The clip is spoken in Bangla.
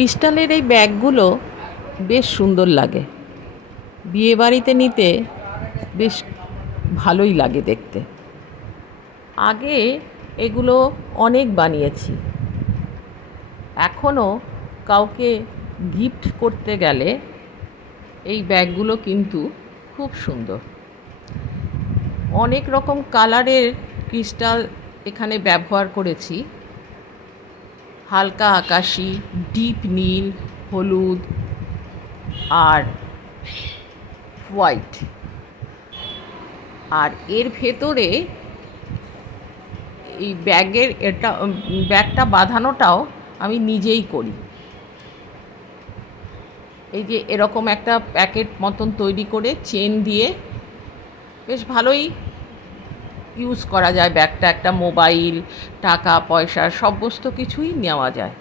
ক্রিস্টালের এই ব্যাগগুলো বেশ সুন্দর লাগে, বিয়েবাড়িতে নিতে বেশ ভালোই লাগে দেখতে। আগে এগুলো অনেক বানিয়েছি, এখনও কাউকে গিফট করতে গেলে এই ব্যাগগুলো কিন্তু খুব সুন্দর। অনেক রকম কালারের ক্রিস্টাল এখানে ব্যবহার করেছি, হালকা আকাশি, ডিপ নীল, হলুদ আর হোয়াইট। আর এর ভেতরে এই ব্যাগটা বাঁধানোটাও আমি নিজেই করি। এই যে এরকম একটা প্যাকেট মতন তৈরি করে চেন দিয়ে বেশ ভালোই ইউজ করা যায় ব্যাগটা। একটা মোবাইল, টাকা পয়সা সমস্ত কিছুই নেওয়া যায়।